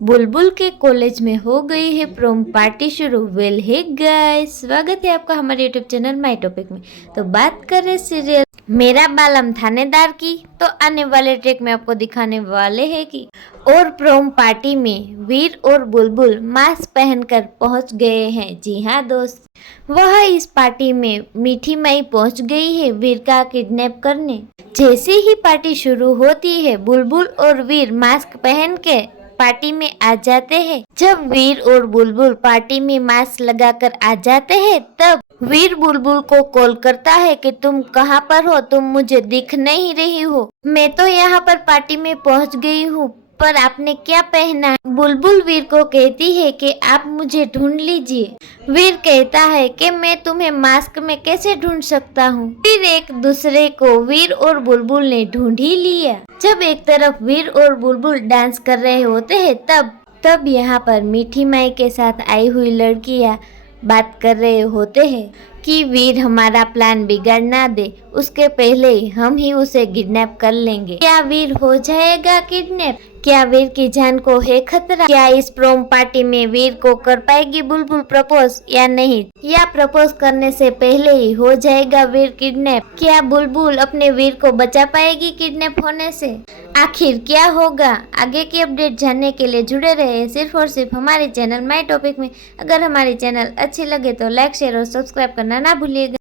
बुलबुल के कॉलेज में हो गई है प्रोम पार्टी शुरू। वेल हे गाइस, स्वागत है आपका हमारे यूट्यूब चैनल माय टॉपिक में। तो बात करें सीरियल मेरा बालम थानेदार की, तो आने वाले ट्रैक में आपको दिखाने वाले हैं कि और प्रोम पार्टी में वीर और बुलबुल मास्क पहनकर पहुंच गए हैं। जी हाँ दोस्त, वह इस पार्टी में मीठी माई पहुंच गई है वीर का किडनैप करने। जैसे ही पार्टी शुरू होती है, बुलबुल और वीर मास्क पहन के पार्टी में आ जाते हैं। जब वीर और बुलबुल पार्टी में मास्क लगाकर आ जाते हैं, तब वीर बुलबुल को कॉल करता है कि तुम कहाँ पर हो, तुम मुझे दिख नहीं रही हो। मैं तो यहाँ पर पार्टी में पहुँच गई हूँ, पर आपने क्या पहना है? बुलबुल वीर को कहती है कि आप मुझे ढूंढ लीजिए। वीर कहता है कि मैं तुम्हें मास्क में कैसे ढूंढ सकता हूँ। फिर एक दूसरे को वीर और बुलबुल ने ढूंढ ही लिया। जब एक तरफ वीर और बुलबुल डांस कर रहे होते हैं, तब यहाँ पर मीठी माई के साथ आई हुई लड़कियाँ बात कर रहे होते हैं कि वीर हमारा प्लान बिगाड़ ना दे, उसके पहले ही हम ही उसे किडनैप कर लेंगे। क्या वीर हो जाएगा किडनैप? क्या वीर की जान को है खतरा? क्या इस प्रोम पार्टी में वीर को कर पाएगी बुलबुल प्रपोज या नहीं? या प्रपोज करने से पहले ही हो जाएगा वीर किडनैप? क्या बुलबुल अपने वीर को बचा पाएगी किडनैप होने से? आखिर क्या होगा? आगे की अपडेट जानने के लिए जुड़े रहे सिर्फ और सिर्फ हमारे चैनल माय टॉपिक में। अगर हमारी चैनल अच्छी लगे तो लाइक, शेयर और सब्सक्राइब करना ना भूलिएगा।